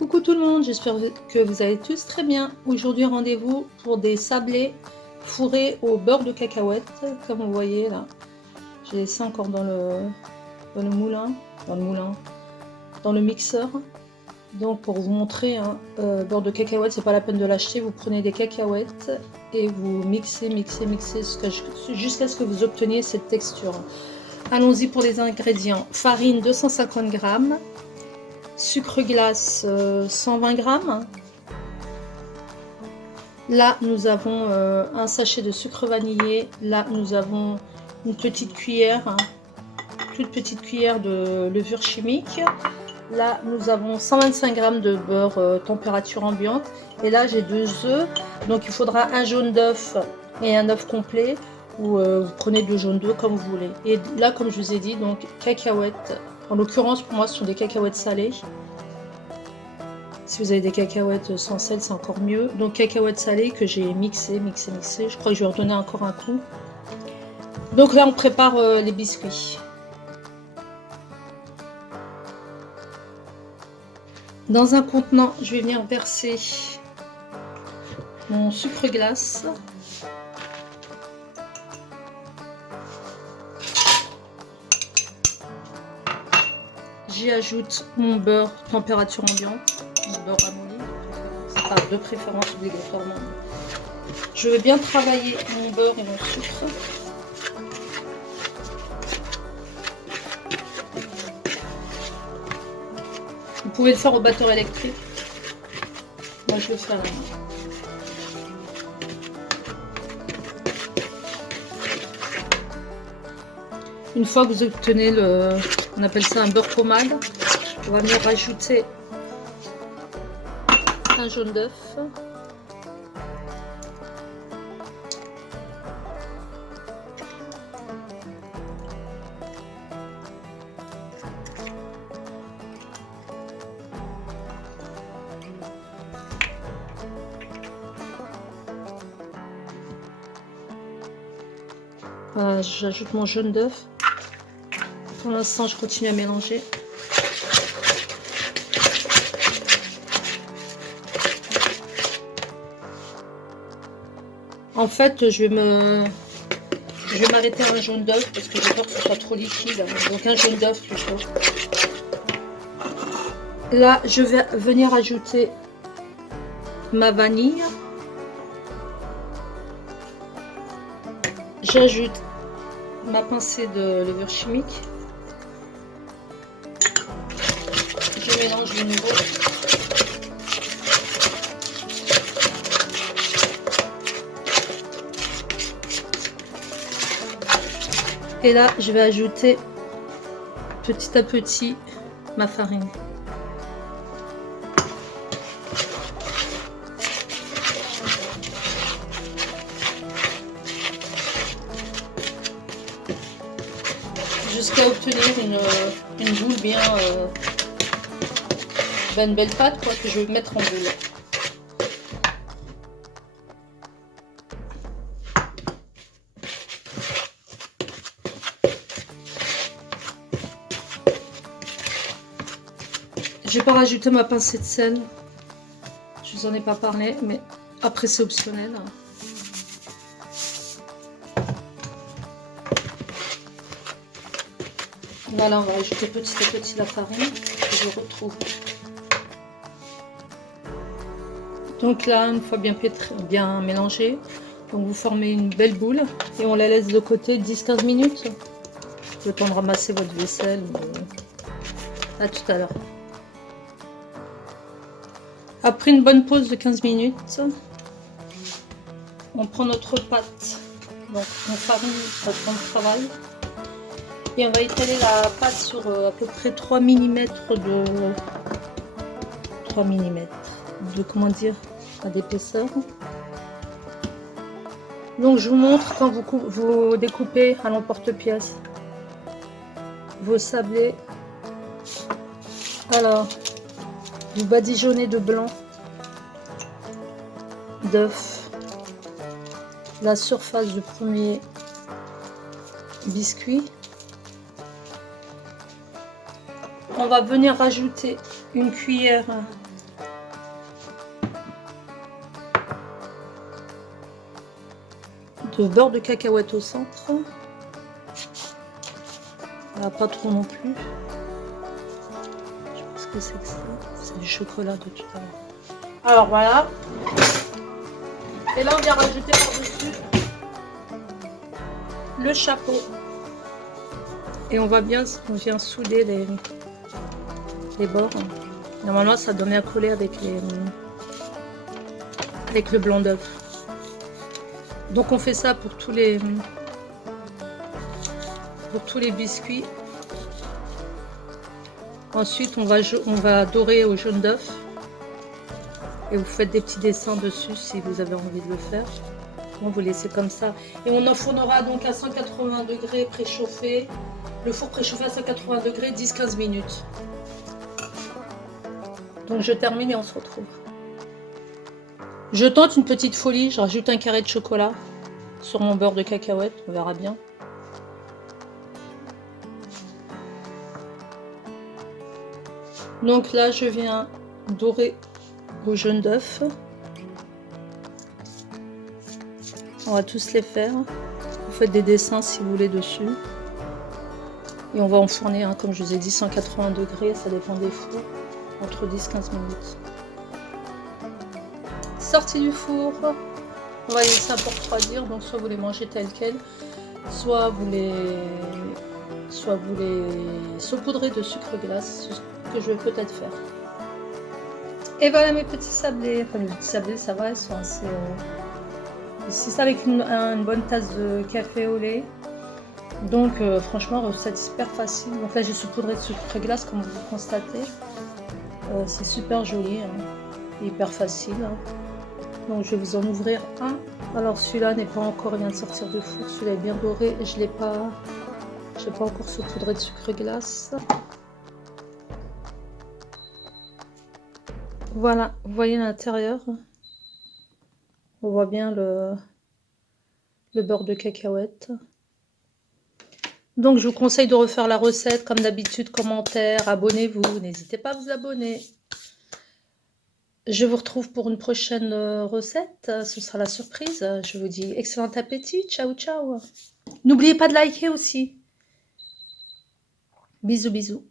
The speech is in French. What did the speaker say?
Coucou tout le monde, j'espère que vous allez tous très bien. Aujourd'hui, rendez-vous pour des sablés fourrés au beurre de cacahuète, comme vous voyez là. J'ai laissé encore dans le mixeur. Donc pour vous montrer, beurre de cacahuète, c'est pas la peine de l'acheter. Vous prenez des cacahuètes et vous mixez jusqu'à ce que vous obteniez cette texture. Allons-y pour les ingrédients. Farine 250 g. Sucre glace 120 g. Là nous avons un sachet de sucre vanillé. Là nous avons une petite cuillère, toute petite cuillère de levure chimique. Là nous avons 125 g de beurre température ambiante. Et là j'ai 2 œufs, donc il faudra un jaune d'œuf et un œuf complet, ou vous prenez 2 jaunes d'œufs comme vous voulez. Et là, comme je vous ai dit, donc cacahuètes. En l'occurrence, pour moi, ce sont des cacahuètes salées. Si vous avez des cacahuètes sans sel, c'est encore mieux. Donc cacahuètes salées que j'ai mixé. Je crois que je vais redonner encore un coup. Donc là, on prépare les biscuits. Dans un contenant, je vais venir verser mon sucre glace. J'y ajoute mon beurre température ambiante, mon beurre ramolli, c'est pas de préférence obligatoirement. Je vais bien travailler mon beurre et mon sucre. Vous pouvez le faire au batteur électrique. Moi je le fais à la main. Une fois que vous obtenez on appelle ça un beurre pommade, on va venir rajouter un jaune d'œuf, voilà, j'ajoute mon jaune d'œuf. Pour l'instant, je continue à mélanger. En fait, je vais m'arrêter à un jaune d'œuf parce que j'ai peur que ce soit trop liquide. Donc un jaune d'œuf plutôt. Là, je vais venir ajouter ma vanille. J'ajoute ma pincée de levure chimique. Je mélange de nouveau. Et là, je vais ajouter petit à petit ma farine. Jusqu'à obtenir une boule bien, une belle pâte quoi, que je vais mettre en boule. Je vais pas rajouter ma pincée de sel, je vous en ai pas parlé, mais après c'est optionnel. Voilà, on va rajouter petit à petit la farine que je retrouve. Donc là, une fois bien mélangé, donc vous formez une belle boule et on la laisse de côté 10-15 minutes. Le temps de ramasser votre vaisselle. À tout à l'heure. Après une bonne pause de 15 minutes, on prend notre pâte, donc on farine notre temps de travail. Et on va étaler la pâte sur à peu près 3 mm d'épaisseur. Donc je vous montre quand vous découpez à l'emporte-pièce vos sablés. Alors, vous badigeonnez de blanc d'œuf la surface du premier biscuit. On va venir rajouter une cuillère le beurre de cacahuète au centre. Pas trop non plus. Je pense que c'est ça. C'est du chocolat de tout à l'heure. Alors voilà. Et là on vient rajouter par-dessus le chapeau. Et on vient souder les bords. Normalement ça doit bien coller avec le blanc d'œuf. Donc on fait ça pour tous les biscuits. Ensuite on va dorer au jaune d'œuf. Et vous faites des petits dessins dessus si vous avez envie de le faire. Bon, vous laissez comme ça. Et on enfournera donc à 180 degrés préchauffé. Le four préchauffé à 180 degrés, 10-15 minutes. Donc je termine et on se retrouve. Je tente une petite folie, je rajoute un carré de chocolat sur mon beurre de cacahuète, on verra bien. Donc là, je viens dorer au jaune d'œuf. On va tous les faire. Vous faites des dessins si vous voulez dessus. Et on va enfourner, hein, comme je vous ai dit, 180 degrés, ça dépend des fours, entre 10-15 minutes. Sortie du four, on va laisser ça pour refroidir. Donc soit vous les mangez tels quels, soit vous les saupoudrez de sucre glace, ce que je vais peut-être faire. Et voilà mes petits sablés. Enfin, les petits sablés, ça va, ils sont assez... C'est ça avec une bonne tasse de café au lait. Donc franchement, recette super facile. Donc là, j'ai saupoudré de sucre glace, comme vous le constatez. C'est super joli, hein. Hyper facile. Hein. Donc je vais vous en ouvrir un. Alors celui-là n'est pas encore, vient de sortir du four. Celui-là est bien doré. Je n'ai pas encore saupoudré de sucre glace. Voilà, vous voyez l'intérieur. On voit bien le beurre de cacahuète. Donc je vous conseille de refaire la recette comme d'habitude, commentaire, abonnez-vous, n'hésitez pas à vous abonner. Je vous retrouve pour une prochaine recette, ce sera la surprise. Je vous dis excellent appétit, ciao ciao. N'oubliez pas de liker aussi. Bisous bisous.